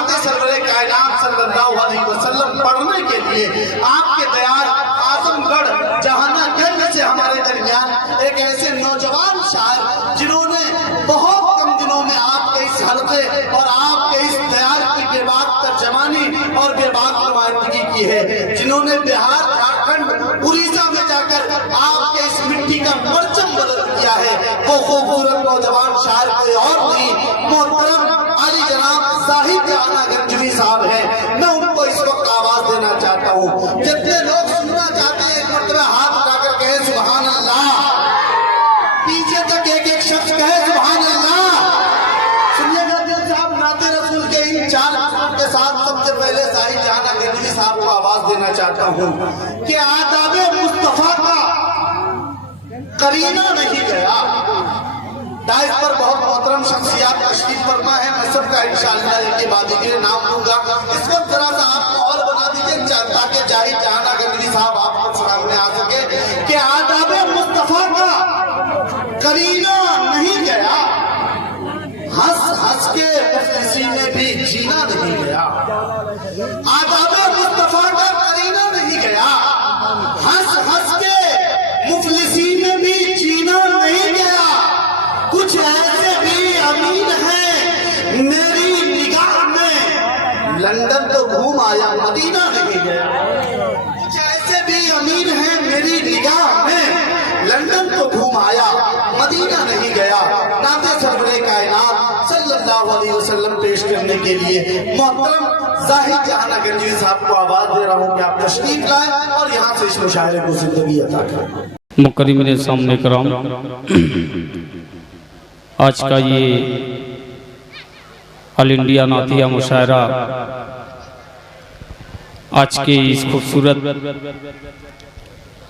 नाते सरवरे कायनात सल्लल्लाहु अलैहि वसल्लम पढ़ने के लिए आपके दयाल आजमगढ़ जहानागंज से हमारे दरमियान एक ऐसे नौजवान शायर जिन्होंने बहुत कम दिनों में आपके इस हल्के और आपके इस दयाल की बेबाक तर्जमानी और बेबाक नुमाइंदगी की है, जिन्होंने बिहार, झारखंड, उड़ीसा में जाकर आपके इस मिट्टी का परचम बुलंद किया है। वो खूबसूरत नौजवान शायर कोई और नहीं, मोहतरम अली जनाब जाहिद आना गंजवी साहब हैं। मैं उनको इस वक्त आवाज देना चाहता हूँ। जितने लोग सुनना चाहते हैं एक मरतबा हाथ उठाकर कहे सुभान अल्लाह। पीछे तक एक एक शख्स कहे सुभान अल्लाह। सुनिएगा दिल साहब, नाते रसूल के इन 4 अक्षरों के साथ सबसे पहले जाहिद आना गंजवी साहब को आवाज देना चाहता हूँ कि आदाबे मुस्तफा का करीना नहीं गया। दाइस पर बहुत मोहतरम शख्सियात तशरीफ फरमा है, मैं सबका इंशाअल्लाह एक बाद के नाम लूंगा। इस वक्त जरा सा आप माहौल बना दीजिए ताकि जाहिद जहाना गंजवी साहब आपको सामने आ सके कि आदाबे मुस्तफा का करीना नहीं गया, हंस हंस के मुफलिसी में भी जीना नहीं गया। आदाबे मुस्तफा का करीना नहीं गया, हंस हंस के मुफलिसी में भी जीना नहीं गया। कुछ ऐसे भी अमीर हैं मेरी निगाह में, लंदन तो घूम आया मदीना नहीं गया। कुछ ऐसे भी अमीर हैं मेरी निगाह में, लंदन तो घूम आया मदीना नहीं गया। नाते सरवरे कायनात सल्लल्लाहु अलैहि वसल्लम पेश करने के लिए मोहतरम जाहिद जहाना गंजवी साहब को आवाज दे रहा हूँ कि आप तशरीफ लाएं और यहाँ से इस मुशायरे को जिंदगी अता करें। मुकर्रमीन सामने कराम, आज का ये ऑल इंडिया नातिया मुशायरा आज के इस खूबसूरत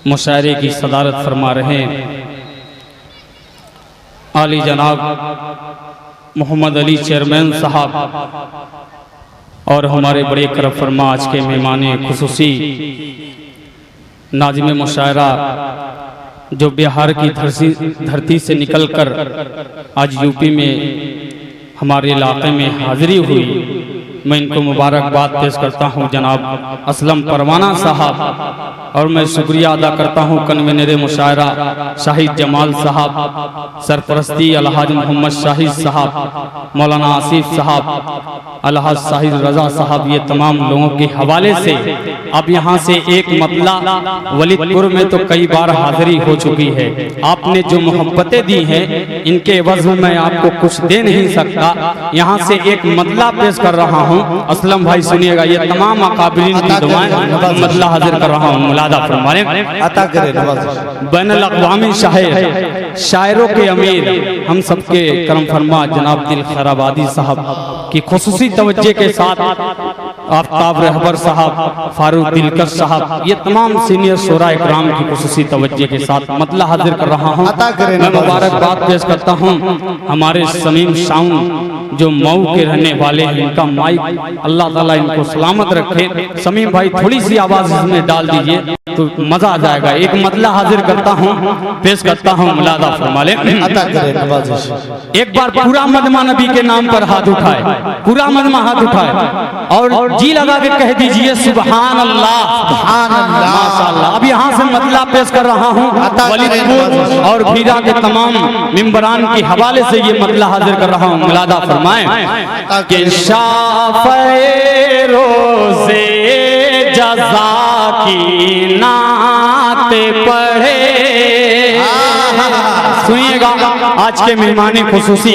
मुशायरे की सदारत फरमा रहे हैं आली जनाब मोहम्मद अली चेयरमैन साहब और हमारे बड़े करम फरमा आज के मेहमान खुसूसी नाज़िम मुशायरा जो बिहार की धरती से निकलकर आज यूपी में हमारे इलाके में हाजिरी हुई। मैं इनको मुबारकबाद पेश करता हूं जनाब असलम परवाना साहब, और मैं शुक्रिया अदा करता हूं कन्वीनर मुशायरा शाहिद जमाल साहब, सरपरस्ती अलहाज मोहम्मद शाहिद साहब, मौलाना आसिफ साहब, अलहाज शाहिद रजा साहब, ये तमाम लोगों के हवाले से अब यहाँ से एक मतला वलीदपुर में तो कई बार हाजिरी हो चुकी है। आपने जो मोहब्बतें दी हैं इनके एवज में मैं आपको कुछ दे नहीं सकता। यहाँ से एक मतला पेश कर रहा हूँ। असलम भाई सुनिएगा, ये तमाम अकाबिरीन की दुआएं मतला हाजिर कर रहा हूँ। मुलादा फरमाएं अता करें। बैनुल अक़वामी शायर, शायरों के अमीर, हम सबके करम फरमा जनाब दिल खैराबादी साहब की खुसूसी तवज्जे के साथ आफ्ताब रहबर साहब, फारूक दिलकश साहब, ये तमाम सीनियर शोरा इकराम की खुसूसी तवज्जे के साथ मतला हाजिर कर रहा हूँ। मैं मुबारकबाद पेश करता हूँ हमारे समीम साउंड जो मऊ के रहने वाले हैं, इनका माइक अल्लाह ताला इनको सलामत रखे। समीम भाई थोड़ी सी आवाज इसमें डाल दीजिए तो मजा आ जाएगा। एक मतला हाजिर करता हूँ, पेश करता हूँ, मुलादा फरमाले अता करें। एक बार पूरा मजमा नबी के नाम पर हाथ उठाए, पूरा मजमा हाथ उठाए और जी लगा के कह दीजिए सुभान अल्लाह, सुभान अल्लाह, माशाअल्लाह। अब यहाँ से मतला पेश कर रहा हूँ वलीदपुर और भीरा के तमाम मिंबरान के हवाले से ये मतला हाजिर कर रहा हूँ। मुलादा फरमाएं कि शाफ़े रोज़े जज़ा की नाते पढ़े। सुनिएगा, आज के मेहमान खुसूसी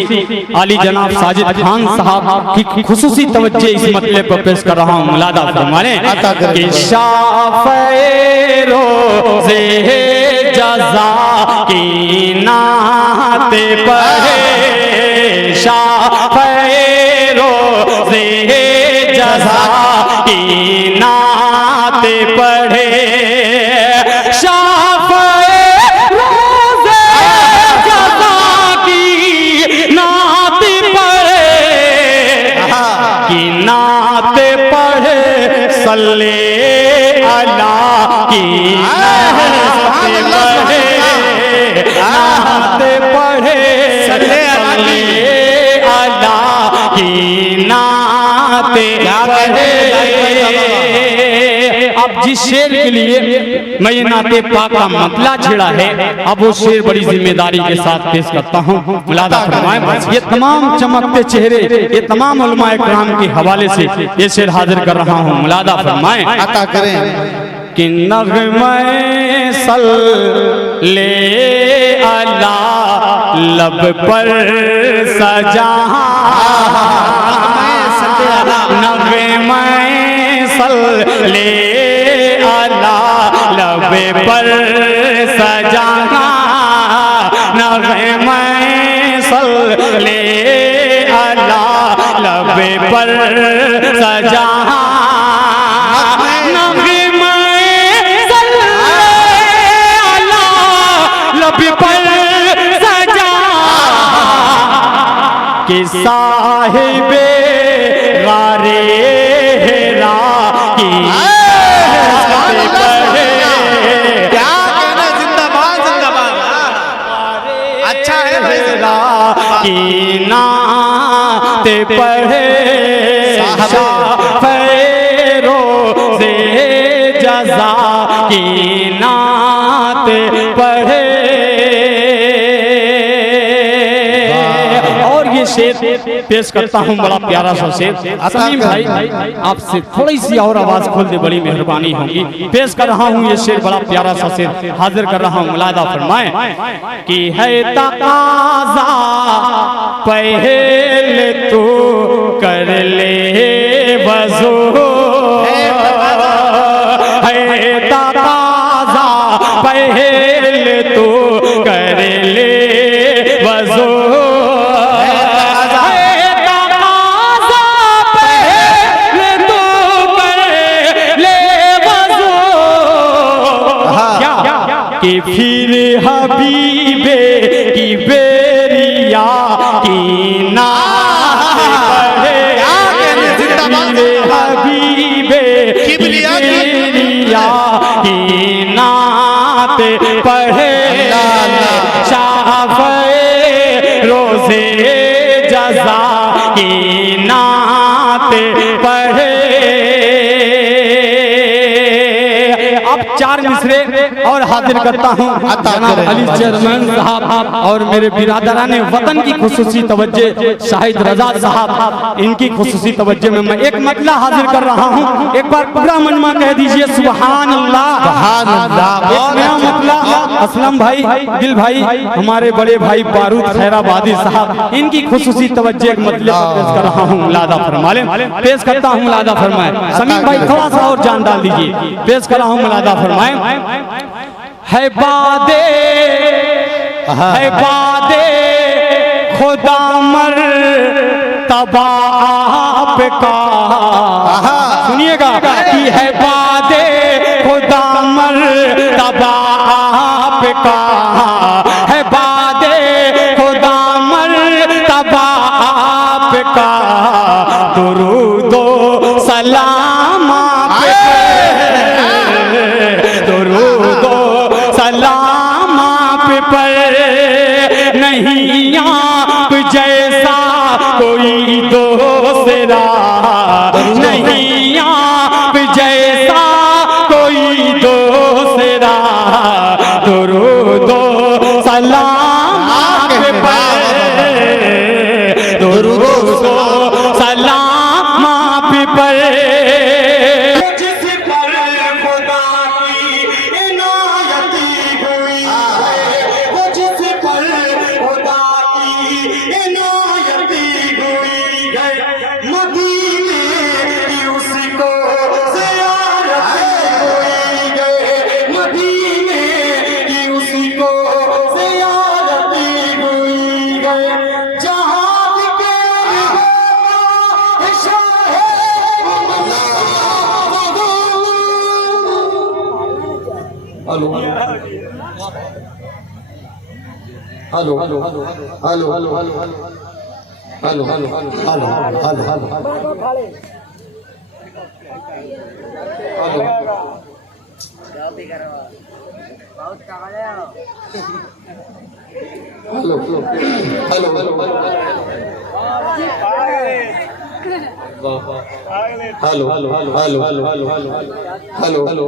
आली जनाब साजिद खान साहब की खुसूसी तवज्जे इस मतले पर पेश कर रहा हूँ। मुलादा फरमाएं कि शाफ़े रोज़े जज़ा की नाते पढ़े, शाफ़े रोज़े जज़ा की नाते पढ़े, शाफ़े रोज़े जज़ा की नाते पढ़े, की नाते पढ़े, सल्ले अला की नाते पढ़े, नाते पढ़े, सल्ले अला की नाते नाते पढ़े। अब जिस शेर के लिए मैं ये नाते पाक का मतला छेड़ा है, अब वो शेर बड़ी जिम्मेदारी के साथ पेश करता हूँ। मुलादा फरमाएं। ये तमाम चमकते चेहरे, ये तमाम उलमाए किराम के हवाले से ये शेर हाजिर कर रहा हूँ। मुलादा फरमाएं। अता करें कि नग़्मे सल ले अला लब पर सजा, नग़्मे सल ले अला लब पर सजा, नग़्मे सल ले अला लब पर सजा, कि साहिबे गारे हेरा की पढ़े। क्या कहना, जिंदाबाद जिंदाबाद। अच्छा है हेरा की नाते पढ़े, शाफ़ेरो से जज़ा की नाते पढ़े। शेर पेश करता हूँ, बड़ा प्यारा सा शेर। सलीम भाई आपसे थोड़ी सी और आवाज खोल दे, बड़ी मेहरबानी होगी। पेश कर रहा हूँ ये शेर, बड़ा प्यारा सा शेर हाजिर कर रहा हूँ। मुलादा फरमाएं कि है तकाज़ा पहले तो कर ले वज़ू, है तकाज़ा पहले तो कर ले वज़ू, कि फिर हबीबे की बेरिया की नाते पढ़े। हबीबे की बेरिया की नाते पढ़े, शाफ़े रोज़े जज़ा की नाते पढ़े। अब चार मिसरे और हाजिर करता हूँ जनाब अली चेयरमैन साहब और मेरे बिरादरान वतन की खुसूसी तवज्जो शाहिद रजा साहब, इनकी खुसूसी तवज्जो में मैं एक मतला हाजिर कर रहा हूँ। एक बार पूरा मजमा कह दीजिए सुभान अल्लाह। एक नया मतला असलम भाई, दिल भाई, हमारे बड़े भाई बारूद खैराबादी साहब, इनकी खुसूसी तवज्जो एक मतले पर पेश कर रहा हूँ। मुलादा फरमाएं। पेश करता हूँ, मुलादा फरमाएं। समीम भाई थोड़ा सा और जान डाल दीजिए। पेश कर रहा हूँ, मुलादा फरमाएं। है बादे खुदा मर तबा आपका, सुनिएगा कि है बादे खुदा मर तबा आपका, है बादे खुदा मर तबा आपका, दुरूदो सलाम दुरूदो सलाम आप पर, नहीं आप जैसा कोई दूसरा, नहीं आप जैसा कोई दूसरा, दुरूदो सलाम आप पर, दुरूदो सलाम आप पर। Hello hello hello hello hello hello hello hello hello hello hello hello hello hello hello hello hello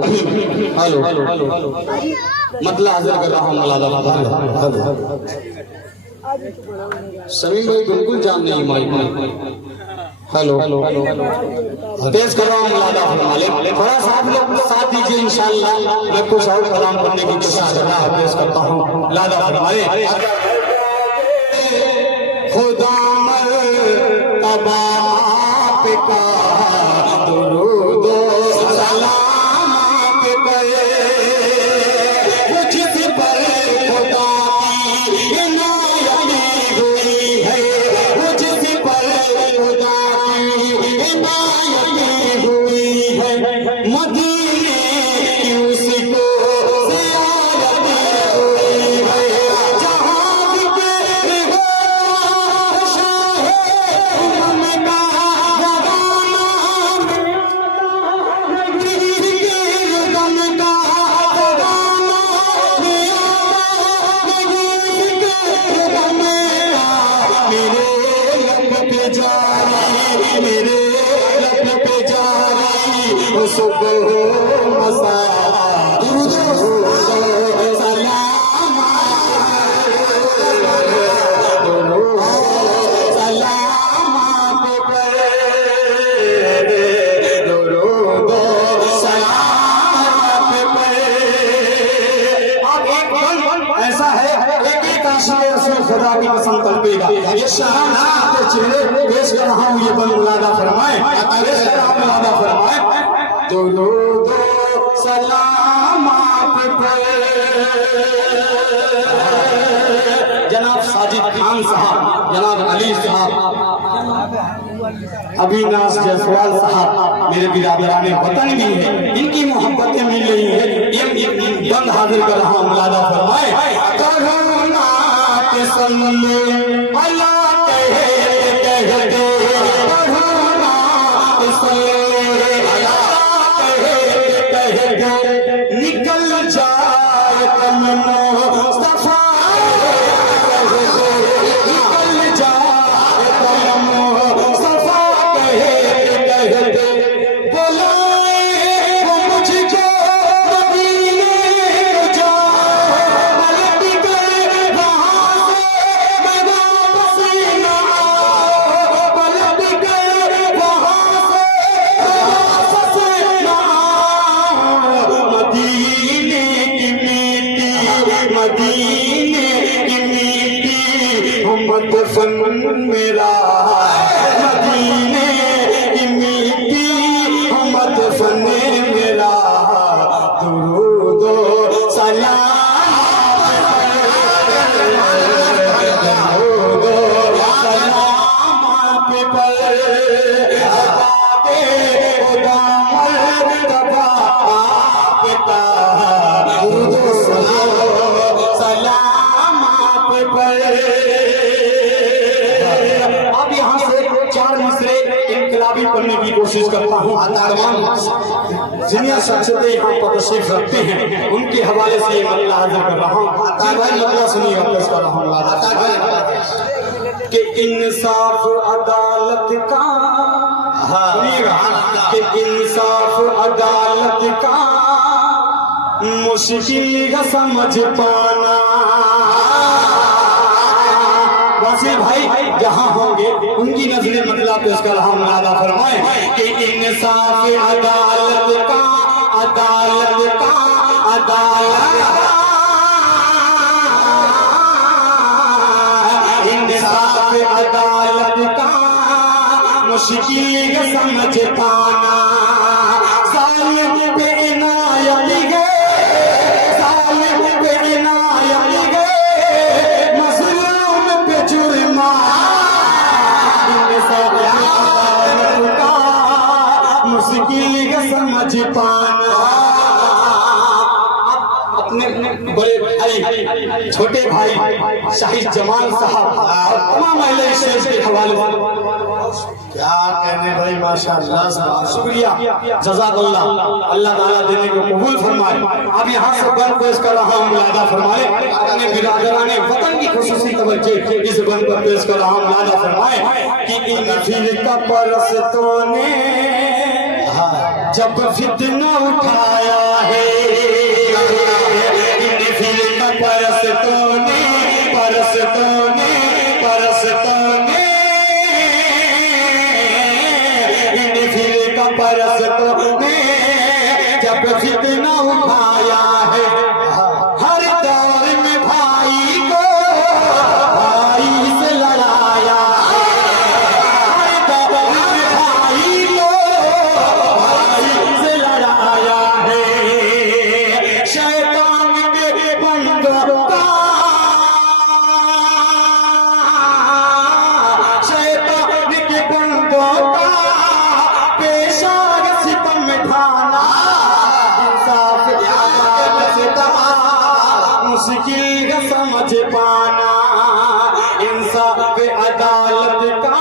मतलब हाजिर कर रहा हूँ मौलाना समीम भाई बिल्कुल जान नहीं माइक में हेलो हेलो पेश कर रहा हूँ मौलाना मालिक थोड़ा सा आप लोग साथ दीजिए इंशाअल्लाह मैं कुछ और कलाम करने की कोशिश कर रहा हूँ पेश करता हूँ लादा फरमाए खुदा मर्तबा आपका दुरूद सलाम आप पर मुझ पर खुदा की इनायत हुई है मुझ पर खुदा की इनायत हुई है मदीने की उसको ज़ियारत हुई है जहाँ भी मेरे लब पे जारी सुबह मसा सलाम सलाम ऐसा है एक आशिक़ रसूल खुदा की कसम तलबेगा ये शाहाना के चेहरे पेश कर रहा हूँ ये बंद मुलादा फरमाए पेश कर रहा हूँ मुलादा फरमाए दुरूद सलाम आप पर जनाब साजिद खान साहब जनाब अली साहब अविनाश जायसवाल साहब मेरे बिरादराने वतन भी है इनकी मोहब्बतें मिल रही है ये बंद हाजिर कर रहा हूँ मुलादा फरमाए करुणा के सल्ले अल्लाह कहते करुणा के सल्ले अल्लाह कहते निकल जाए तमन्ना मुस्तफा निकल जाए तमन्ना मुस्तफा कहते बुलाए वो मुझको मदीने को जाओ पलट गए वहाँ से मैं वापस न आऊं पलट गए वहाँ से मैं वापस न आऊं मदीने की मिट्टी मदीने की मिट्टी उम्मत फन मेरा मदीने की मिट्टी उम्मत फन मेरा दुरूद सलाम दुरूद सलाम आप पर अबाबे खुदा मर्तबा आपका दुरूद सलाम आप पर अब यहाँ से चार मिसरे इनकलाबी पढ़ने की कोशिश करता हूँ जिन्हें शख्सियतें यहाँ पर तशरीफ रखते हैं उनके हवाले से ये मसला हाजिर कर रहा हूँ मसला सुनिए पेश कर रहा हूँ कि इंसाफ अदालत का सुनिएगा कि इंसाफ अदालत का मुश्किल है समझ पाना वासी भाई जहाँ होंगे उनकी नजरें मतलब पेश कर रहा हूँ मुलादा फरमाए कि इंसाफ अदालत का इंसाफ अदालत का मुश्किल समझ पाना जालिम पे इनायत गए जालिम पे इनायत गए मज़लूम पे जुर्माना इंसाफ अदालत का मुश्किल समझ पाना अपने बड़े भाई छोटे भाई शाहिद जमाल साहब और तमाम अहले शेख के हवाले क्या कहने भाई, माशाअल्लाह, शुक्रिया, जज़ाकल्लाह, अल्लाह ताला देने को कबूल फरमाए। अब यहाँ से बंद पेश कर रहा हूँ, मुलादा फरमाए। अपने बिरादराने वतन की खुसूसी तवज्जो इस बंद पर पेश कर रहा हूँ, मुलादा फरमाए कि इन फिरका परस्तों ने जब फितना उठाया है, इन फिरका परस्तों ने जब फितना उठाया है, हर दौर में भाई को भाई से लड़ाया है, हर दौर में भाई को भाई से लड़ाया है। शैतान के बंदों का पेशा सितम ढाना, मुश्किल समझ पाना, इंसाफ अदालत का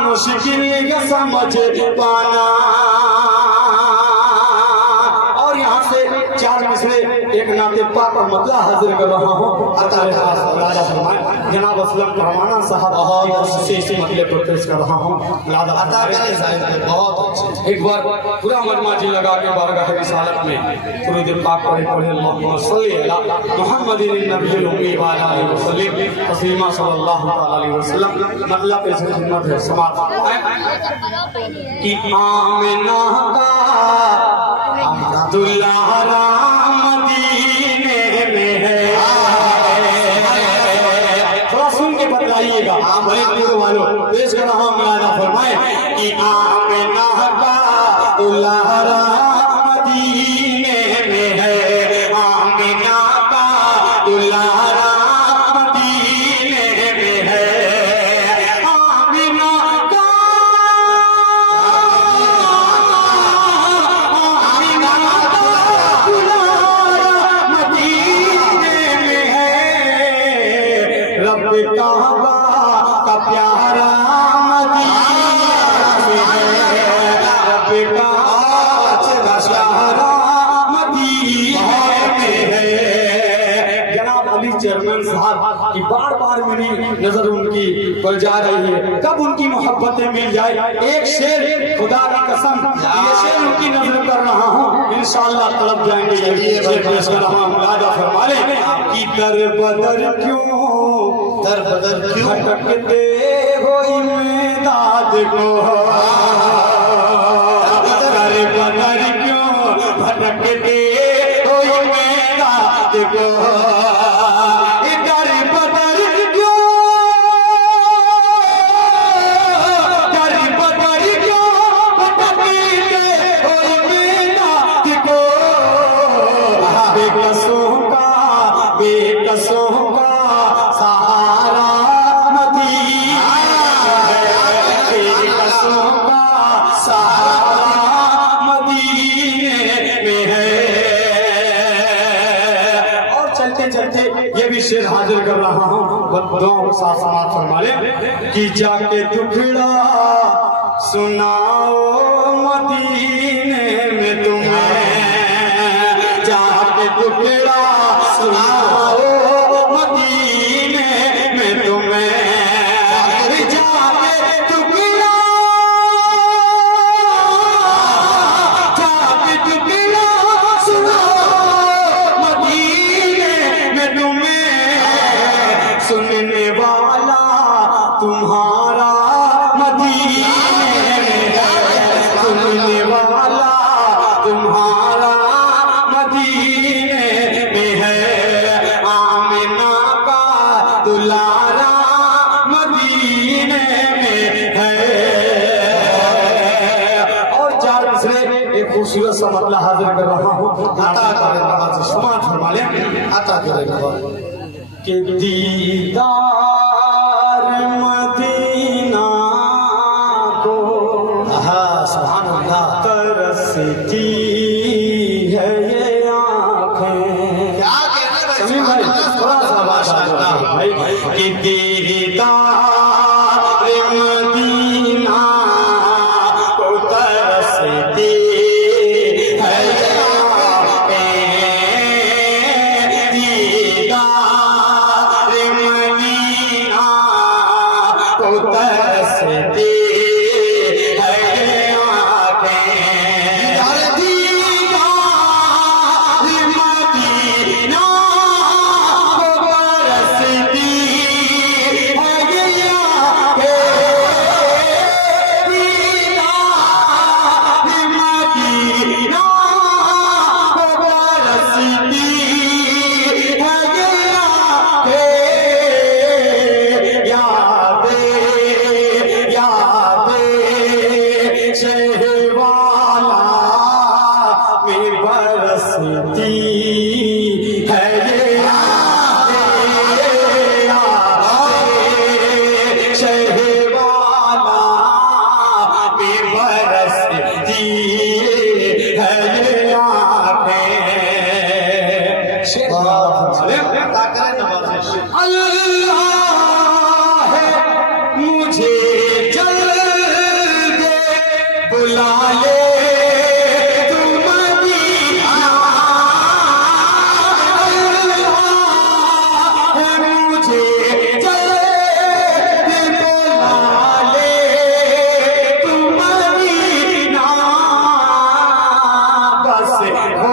मुश्किल समझ पाना। और यहाँ से चार मिसरे एक नाते पाक और मतला हाजिर कर रहा हूँ। जनाब असलम परवाना साहब बहुत मतले पर पेश कर रहा हूँ। बहुत अच्छे। एक बार पूरा मजमा जी लगा के बारगाह रिसालत में दुरूद पाक पढ़े अल्लाहुम्मा सल्ली अला मुहम्मदिन नबील उम्मी व अला आलिहि वसल्लम तस्लीमा सल्लल्लाहु अलैहि वसल्लम। मतलब पेश खिदमत है समात कि आमिना का दुल्हरा मदीने में है। थोड़ा सुन के बतलाइएगा वालों, पेश कर रहा हूँ, मुलादा फरमाए कि आमिना का दुल्हरा मदीने में है, आमिना का दुल्हरा मदीने में है, आमिना का दुल्हरा मदीने में है, रब काबा का प्यारा चेयरमैन साहब की बार बार मेरी नजर उनकी पर जा रही है, कब उनकी मोहब्बतें मिल जाए। एक शेर खुदा की कसम, ये शेर उनकी नजर कर रहा हूँ, इंशाअल्लाह तड़प जाएंगे। ये शेर पेश कर रहा हूँ, मुलादा फरमाए कि दर बदर क्यों भटकते हो इमदाद को, दर बदर क्यों भटकते हो इमदाद को, बेकसों का सहारा मदीना है, बेकसों का सहारा मदीने में है। और चलते चलते ये भी शेर हाजिर कर रहा हूँ, दुआओं के साथ समाप्त फरमा ले कि जाके टुकड़ा सुनाओ मदीने में तुम्हें, जाके टुकड़ा सुनाओ मदीने में तुम्हें, जाके टुकड़ा सुनाओ मदीने में तुम्हें, सुनने वाला तुम्हारा मदीने में है, सुनने वाला तुम्हारा मदीने में है, आमिना का दुलारा मदीने में है। और चार मिसरे एक खूबसूरत सा मतला हाजिर कर रहा हूँ, अता करें नवाज, समाज फरमा लें अता करें नवाज कि दीदार मदीना को सुभान अल्लाह, तरसती है ये आँखें। क्या कहने समीर भाई थोड़ा सा आवाज आ रहा है भाई कि दीदार मदीना बुला ले तू मदीना, मुझे जल्दी बुला ले तू मदीना, बस हो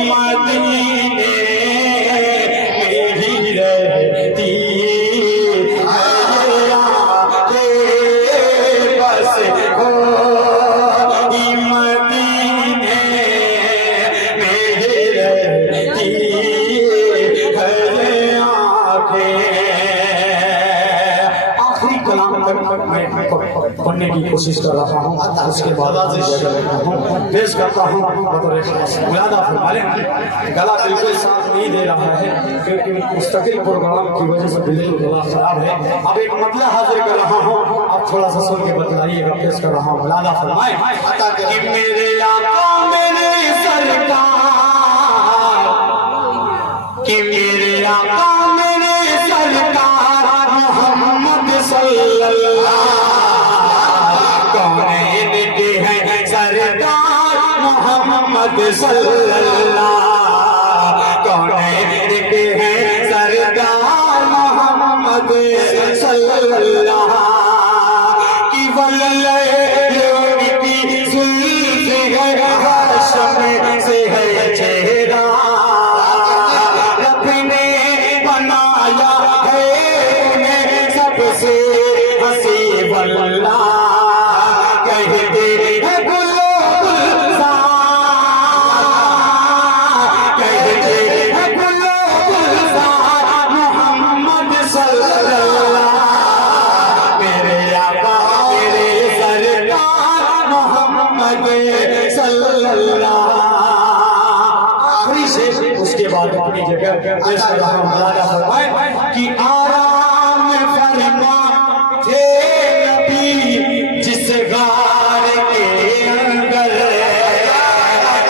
मदीने में ही रहती बस हो मदीने में ही रहती आखिरी कलाम तक मैं पढ़ने की कोशिश कर रहा हूँ, उसके बाद पेश करता हूँ। मुलादा फरमाले, गला बिल्कुल साथ नहीं दे रहा है क्योंकि मुस्तकिल प्रोग्राम की वजह से बिल्कुल गला खराब है। अब एक मतलब हाजिर कर रहा हूँ, अब थोड़ा सा सुन के बतलाइएगा। पेश कर रहा हूँ। मुलादा फरमाए कि मेरे आका मेरे सरकार, कि मेरे आका मेरे सरकार मोहम्मद सल्लल्लाहु कौनैन के हैं सरकार मोहम्मद सल्लल्लाहु कौनैन के हैं सरकार मोहम्मद सल्लल्लाहु की वल्ले की जुल्फ है हाशम से है चेहरा, रब ने बनाया है उन्हें सबसे हंसी वल्ला, कहते हैं गुलजार, कहते हैं गुलजार मोहम्मद सल्लल्लाहु, मेरे आका मेरे सरकार मोहम्मद सल्लल्लाहु। आखिरी से उसके बाद अपनी जगह पेश कर रहा हूं। मुलादा फरमाए कि आराम फरमा थे नबी जिस गार के अंदर,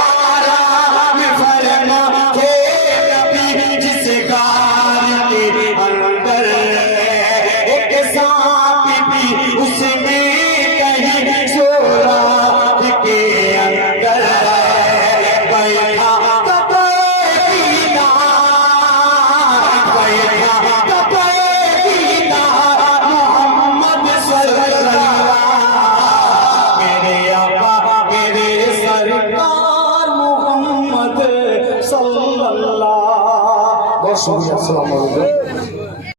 आराम फरमा थे नबी जिस गार के अंदर, एक सांप भी उसमें कहीं सोराख के अंदर बैठा मोहम्मद सल्लल्लाहु, मेरे आका मेरे सरकार मोहम्मद सल्लल्लाहु। बहुत शुक्रिया। अस्सलाम वालेकुम।